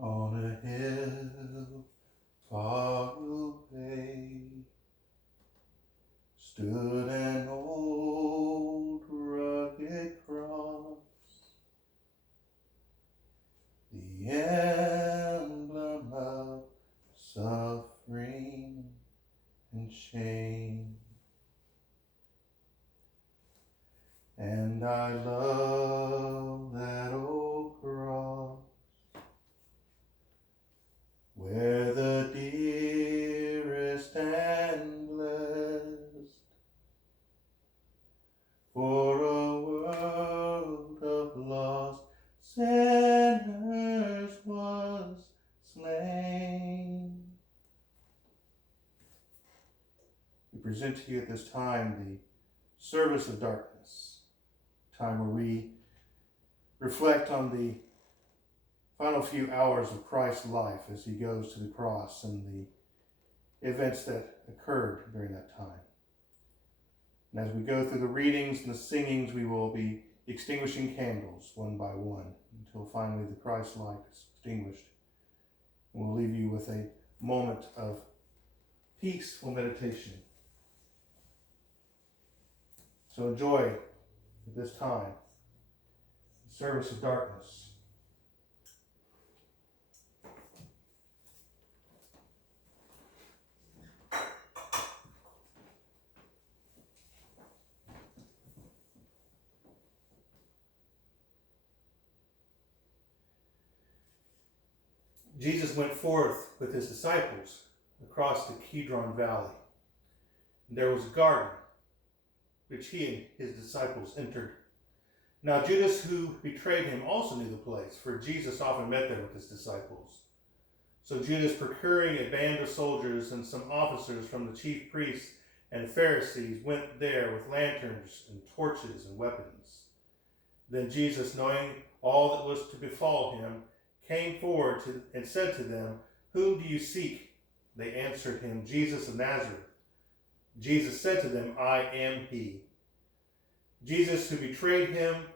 on a hill far away stood an old rugged cross, the emblem of suffering and shame. And I love that old cross, where the dearest and blessed for a world of lost sinners was slain. We present to you at this time the service of darkness, time where we reflect on the final few hours of Christ's life as he goes to the cross and the events that occurred during that time. And as we go through the readings and the singings, we will be extinguishing candles one by one until finally the Christ light is extinguished. And we'll leave you with a moment of peaceful meditation. So enjoy at this time the service of darkness. Jesus went forth with his disciples across the Kidron Valley. And there was a garden, which he and his disciples entered. Now Judas, who betrayed him, also knew the place, for Jesus often met there with his disciples. So Judas, procuring a band of soldiers and some officers from the chief priests and Pharisees, went there with lanterns and torches and weapons. Then Jesus, knowing all that was to befall him, came forward and said to them, "Whom do you seek?" They answered him, "Jesus of Nazareth." Jesus said to them, "I am he." Judas, who betrayed him,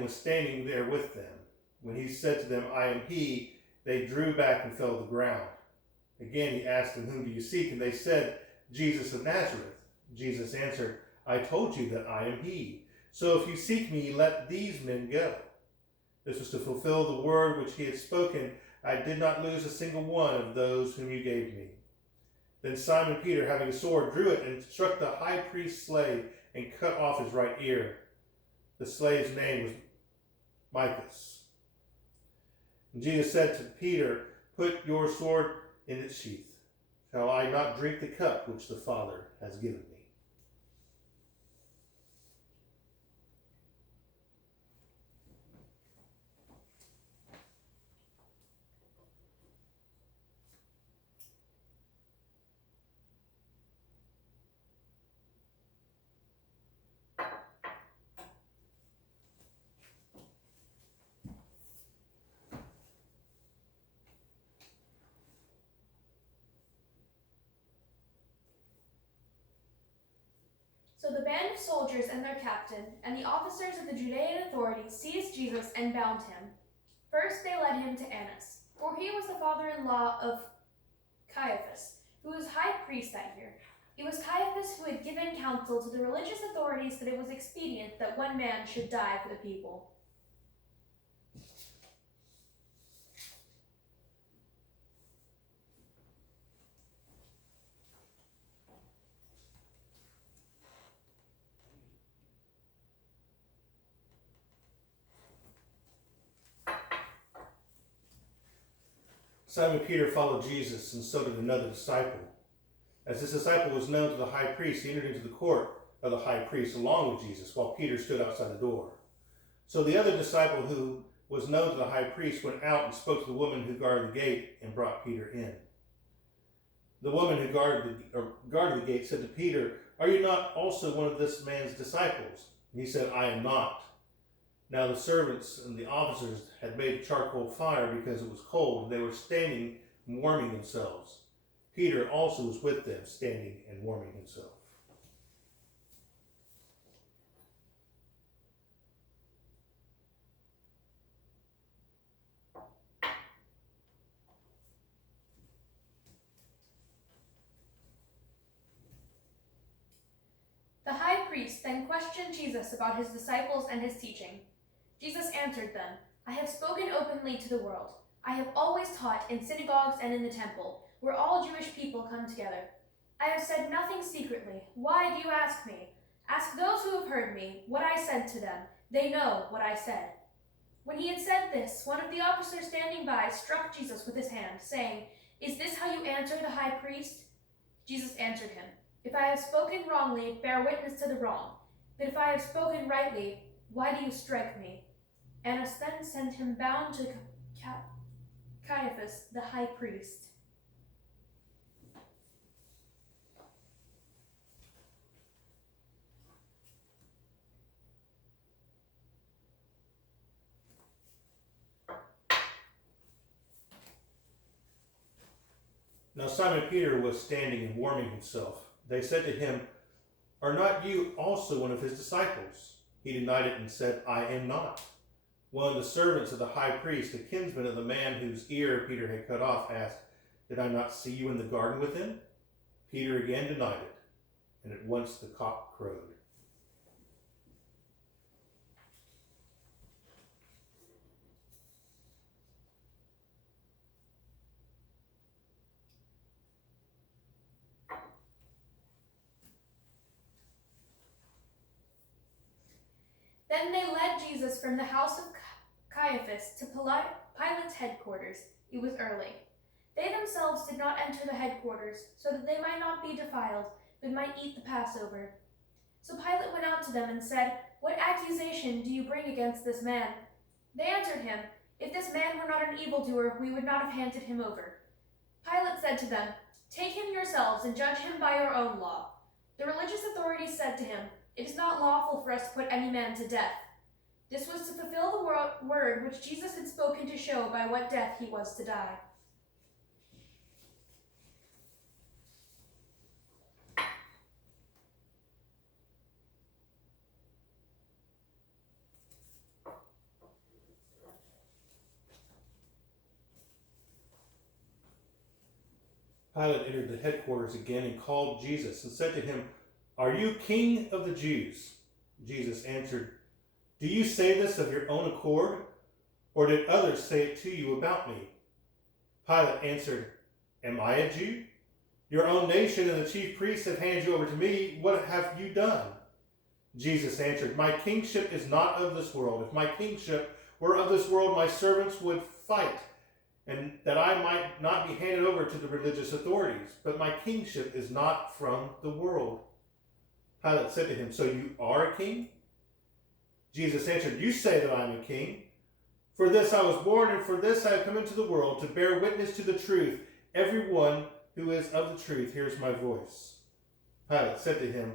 was standing there with them. When he said to them, "I am he," they drew back and fell to the ground. Again he asked them, "Whom do you seek?" And they said, "Jesus of Nazareth." Jesus answered, "I told you that I am he. So if you seek me, let these men go." This was to fulfill the word which he had spoken, "I did not lose a single one of those whom you gave me." Then Simon Peter, having a sword, drew it and struck the high priest's slave and cut off his right ear. The slave's name was Malchus. And Jesus said to Peter, "Put your sword in its sheath. Shall I not drink the cup which the Father has given me?" So the band of soldiers and their captain, and the officers of the Judean authorities seized Jesus and bound him. First they led him to Annas, for he was the father-in-law of Caiaphas, who was high priest that year. It was Caiaphas who had given counsel to the religious authorities that it was expedient that one man should die for the people. Simon Peter followed Jesus, and so did another disciple. As this disciple was known to the high priest, he entered into the court of the high priest along with Jesus, while Peter stood outside the door. So the other disciple, who was known to the high priest, went out and spoke to the woman who guarded the gate and brought Peter in. The woman who guarded the gate said to Peter, "Are you not also one of this man's disciples?" And he said, "I am not." Now the servants and the officers had made a charcoal fire because it was cold, and they were standing and warming themselves. Peter also was with them, standing and warming himself. priests then questioned Jesus about his disciples and his teaching. Jesus answered them, I have spoken openly to the world. I have always taught in synagogues and in the temple, where all Jewish people come together. I have said nothing secretly. Why do you ask me? Ask those who have heard me what I said to them. They know what I said. When he had said this, one of the officers standing by struck Jesus with his hand, saying, Is this how you answer the high priest? Jesus answered him, If I have spoken wrongly, bear witness to the wrong. But if I have spoken rightly, why do you strike me? Annas then sent him bound to Caiaphas, the high priest. Now Simon Peter was standing and warming himself. They said to him, Are not you also one of his disciples? He denied it and said, I am not. One of the servants of the high priest, a kinsman of the man whose ear Peter had cut off, asked, Did I not see you in the garden with him? Peter again denied it, and at once the cock crowed. Then they led Jesus from the house of Caiaphas to Pilate's headquarters. It was early. They themselves did not enter the headquarters, so that they might not be defiled, but might eat the Passover. So Pilate went out to them and said, What accusation do you bring against this man? They answered him, If this man were not an evildoer, we would not have handed him over. Pilate said to them, Take him yourselves and judge him by your own law. The religious authorities said to him, It is not lawful for us to put any man to death. This was to fulfill the word which Jesus had spoken to show by what death he was to die. Pilate entered the headquarters again and called Jesus and said to him, Are you king of the Jews? Jesus answered, Do you say this of your own accord, or did others say it to you about me? Pilate answered, Am I a Jew? Your own nation and the chief priests have handed you over to me. What have you done? Jesus answered, My kingship is not of this world. If my kingship were of this world, my servants would fight, and that I might not be handed over to the religious authorities. But my kingship is not from the world. Pilate said to him, So you are a king? Jesus answered, You say that I am a king. For this I was born, and for this I have come into the world, to bear witness to the truth. Everyone who is of the truth hears my voice. Pilate said to him,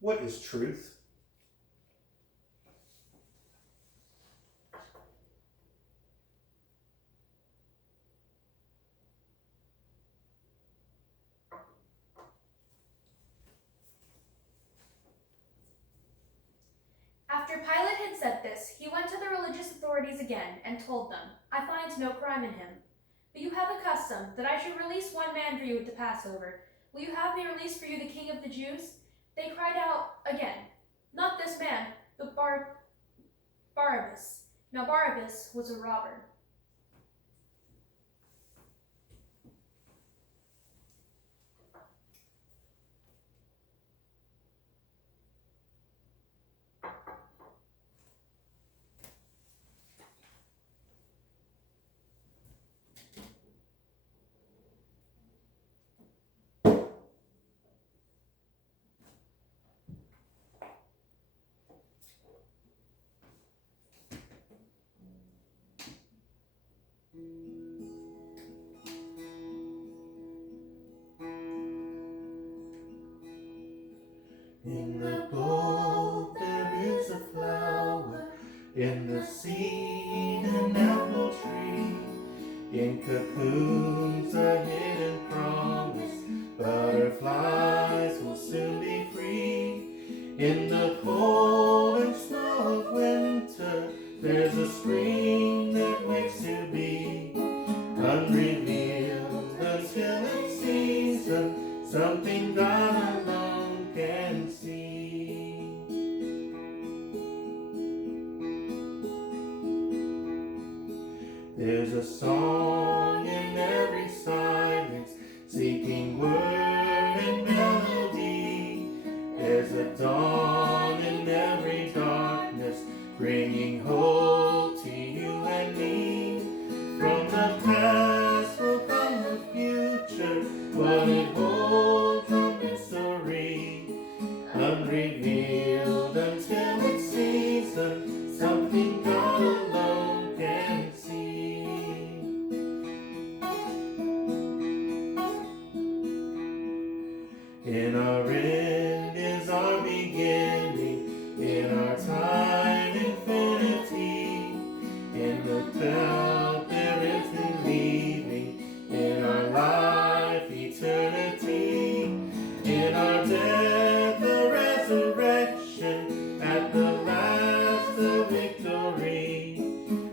What is truth? After Pilate had said this, he went to the religious authorities again and told them, I find no crime in him. But you have a custom that I should release one man for you at the Passover. Will you have me release for you the king of the Jews? They cried out again, Not this man, but Barabbas. Now Barabbas was a robber. In the bowl there is a flower, in the seed an apple tree, in cocoons a hidden promise, butterflies will soon be free. In the cold and snow of winter there's a spring that waits to be unrevealed until its season, something God alone can see. There's a song in every silence, seeking word and melody. There's a dawn in every darkness, bringing hope to you and me. From the past will come the future, what it holds from mystery, unrevealed until it's season, something God alone can see. In our end is our beginning, in our time infinity, in the doubt there is believing, in our life eternity, in our death the resurrection, at the last the victory,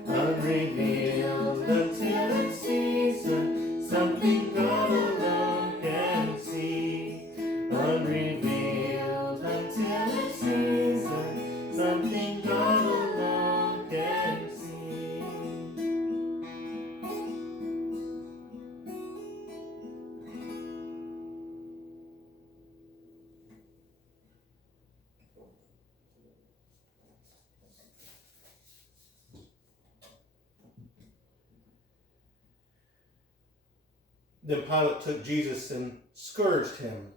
unrevealed until it's season, something God alone can see, unrevealed until it's season, something God alone can see. Then Pilate took Jesus and scourged him.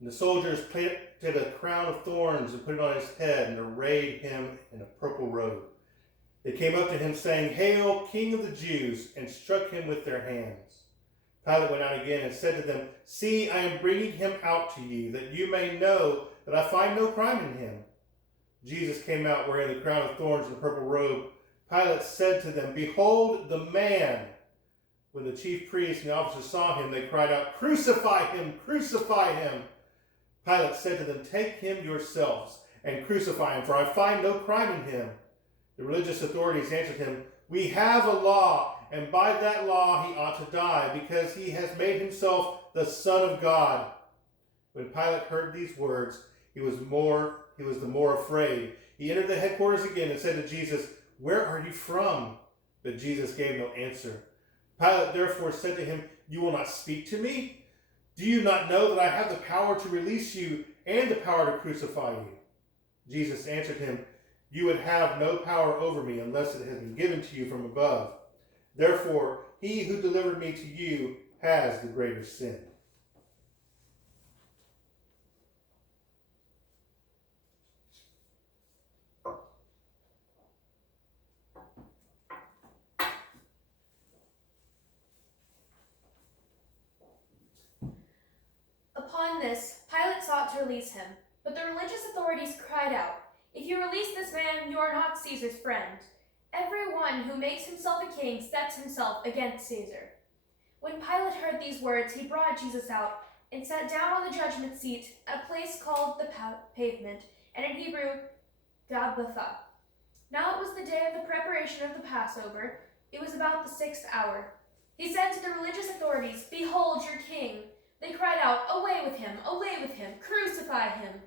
And the soldiers planted a crown of thorns and put it on his head and arrayed him in a purple robe. They came up to him saying, "Hail, King of the Jews," and struck him with their hands. Pilate went out again and said to them, "See, I am bringing him out to you, that you may know that I find no crime in him." Jesus came out wearing the crown of thorns and the purple robe. Pilate said to them, "Behold the man." When the chief priests and the officers saw him, they cried out, "Crucify him! Crucify him!" Pilate said to them, "Take him yourselves and crucify him, for I find no crime in him." The religious authorities answered him, "We have a law, and by that law he ought to die, because he has made himself the Son of God." When Pilate heard these words, he was the more afraid. He entered the headquarters again and said to Jesus, "Where are you from?" But Jesus gave no answer. Pilate therefore said to him, "You will not speak to me? Do you not know that I have the power to release you and the power to crucify you?" Jesus answered him, "You would have no power over me unless it has been given to you from above. Therefore, he who delivered me to you has the greater sin." Upon this, Pilate sought to release him, but the religious authorities cried out, "If you release this man, you are not Caesar's friend. Everyone who makes himself a king sets himself against Caesar." When Pilate heard these words, he brought Jesus out and sat down on the judgment seat at a place called the Pavement, and in Hebrew, Gabbatha. Now it was the day of the preparation of the Passover. It was about the 6th hour. He said to the religious authorities, "Behold your king." They cried out, "Away with him! Away with him! Crucify him!"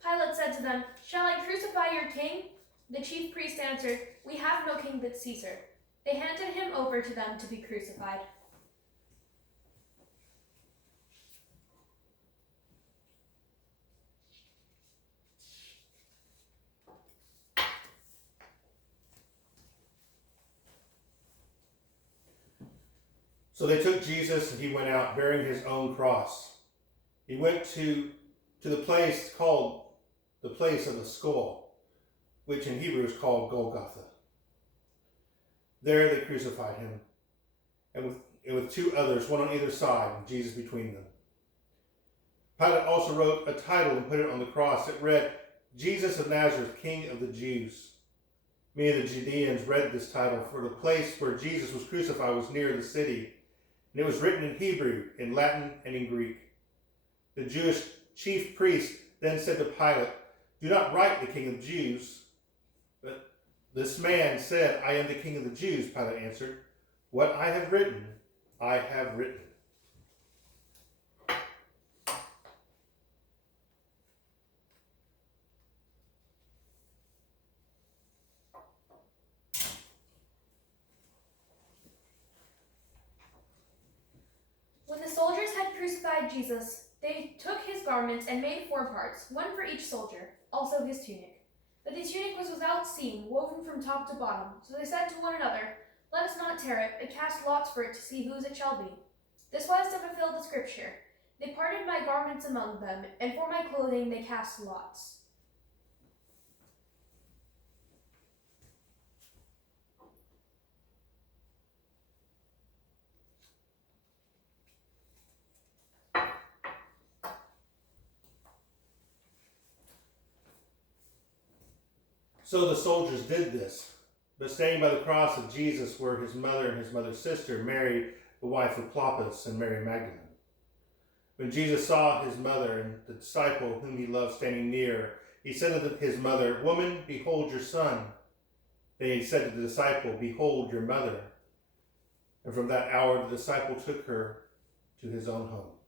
Pilate said to them, "Shall I crucify your king?" The chief priest answered, "We have no king but Caesar." They handed him over to them to be crucified. So they took Jesus, and he went out bearing his own cross. He went to the place called the place of the skull, which in Hebrew is called Golgotha. There they crucified him, and with two others, one on either side, and Jesus between them. Pilate also wrote a title and put it on the cross. It read, "Jesus of Nazareth, King of the Jews." Many of the Judeans read this title, for the place where Jesus was crucified was near the city, and it was written in Hebrew, in Latin, and in Greek. The Jewish chief priest then said to Pilate, "Do not write the King of the Jews." But this man said, "I am the King of the Jews," Pilate answered. "What I have written, I have written." crucified Jesus, they took his garments and made 4 parts, one for each soldier, also his tunic. But the tunic was without seam, woven from top to bottom. So they said to one another, "Let us not tear it, but cast lots for it to see whose it shall be." This was to fulfill the scripture. They parted my garments among them, and for my clothing they cast lots. So the soldiers did this, but standing by the cross of Jesus were his mother and his mother's sister, Mary, the wife of Clopas, and Mary Magdalene. When Jesus saw his mother and the disciple whom he loved standing near, he said to his mother, "Woman, behold your son." Then he said to the disciple, "Behold your mother." And from that hour the disciple took her to his own home.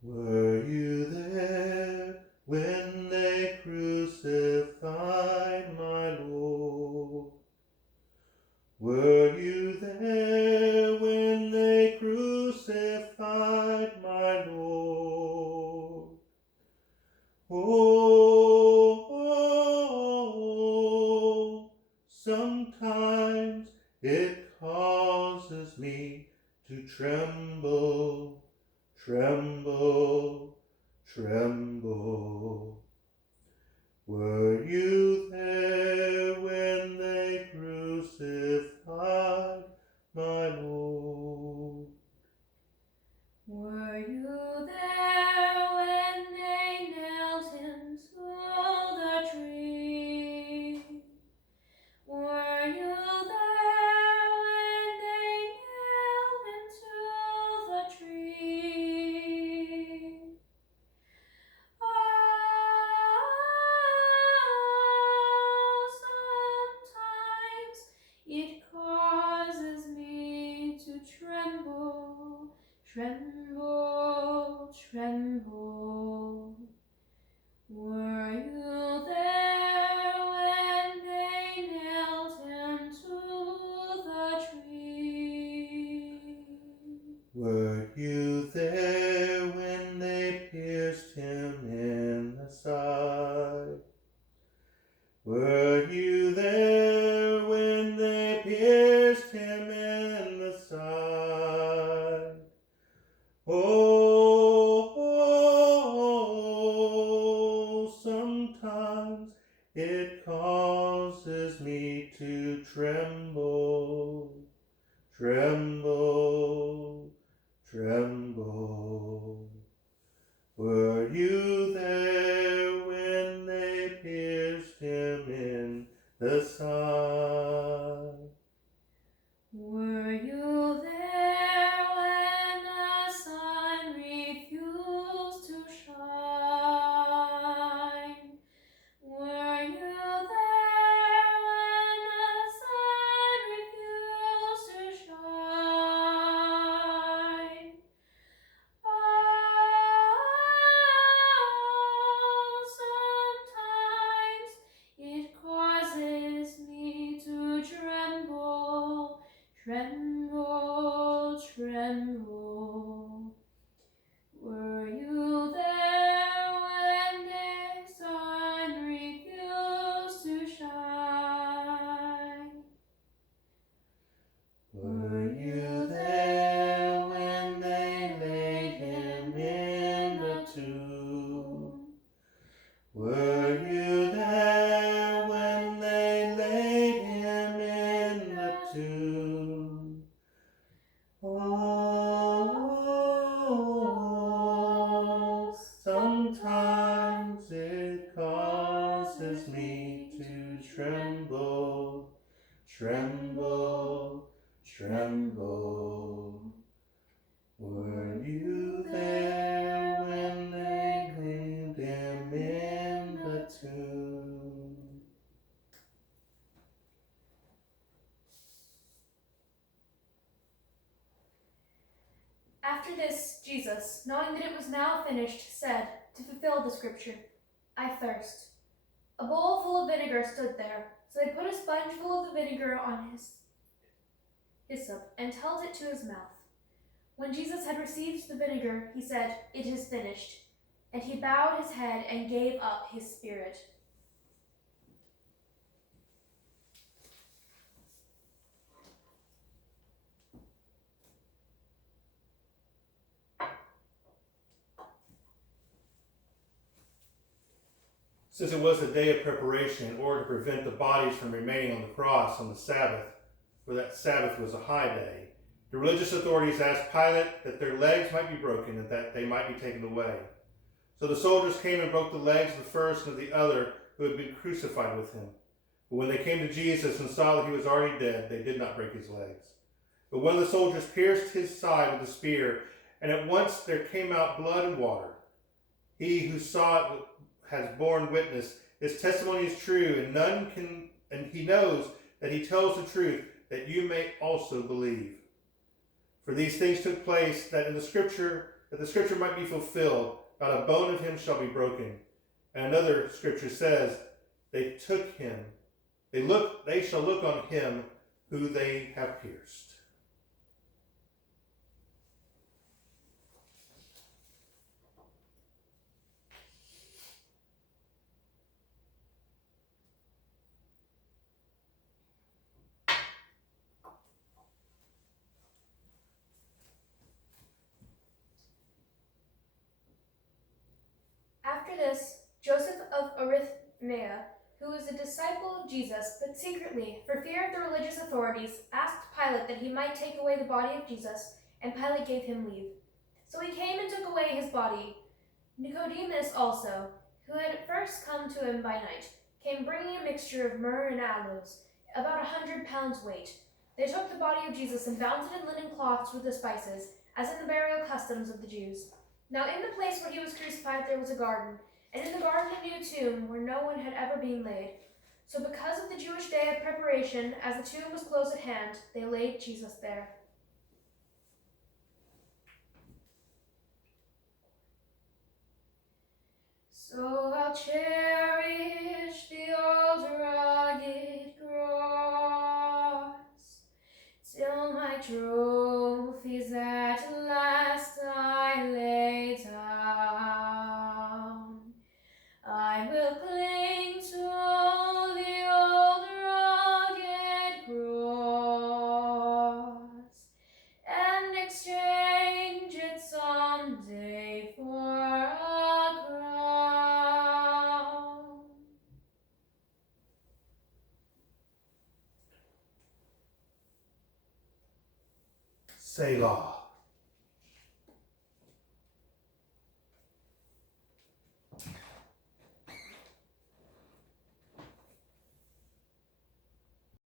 Were you there when they crucified my Lord? Were you there when they crucified my Lord? Oh, sometimes it causes me to tremble, tremble, tremble. Were you there when they crucified my Lord? Were you there when they nailed him to the tree? Were you there when they nailed him to the tree? Oh, sometimes it causes me to tremble, tremble, tremble. Were you there when they nailed him to the tree? Were you there when they pierced him in the side? Were you there when they pierced him in the side? Oh, sometimes it causes me to tremble, tremble, tremble. Were you there when they pierced him in the side? Were you there when the sun refused to shine? Were you there when the sun refused to shine? Oh, sometimes it causes me to tremble, tremble, tremble. Were you there when the sun refused to shine? Were you there when they laid him in the tomb? Were you there when they laid him in the tomb? Oh, sometimes it causes me Jesus, knowing that it was now finished, said, to fulfill the scripture, "I thirst." A bowl full of vinegar stood there, so they put a sponge full of the vinegar on his hyssop and held it to his mouth. When Jesus had received the vinegar, he said, "It is finished." And he bowed his head and gave up his spirit. Since it was a day of preparation in order to prevent the bodies from remaining on the cross on the Sabbath, for that Sabbath was a high day, the religious authorities asked Pilate that their legs might be broken and that they might be taken away. So the soldiers came and broke the legs of the first and of the other who had been crucified with him. But when they came to Jesus and saw that he was already dead, they did not break his legs. But one of the soldiers pierced his side with a spear, and at once there came out blood and water. He who saw it has borne witness. His testimony is true, and he knows that he tells the truth, that you may also believe. For these things took place that the scripture might be fulfilled, not a bone of him shall be broken. And another scripture says, they shall look on him who they have pierced. After this, Joseph of Arimathea, who was a disciple of Jesus, but secretly, for fear of the religious authorities, asked Pilate that he might take away the body of Jesus, and Pilate gave him leave. So he came and took away his body. Nicodemus also, who had at first come to him by night, came bringing a mixture of myrrh and aloes, about 100 pounds weight. They took the body of Jesus and bound it in linen cloths with the spices, as in the burial customs of the Jews. Now in the place where he was crucified there was a garden, and in the garden a new tomb where no one had ever been laid. So because of the Jewish day of preparation, as the tomb was close at hand, they laid Jesus there. So I'll cherish the old rugged cross, till my trophies at last I lay down. I will cling to the old rugged cross and exchange it someday for a crown. Selah.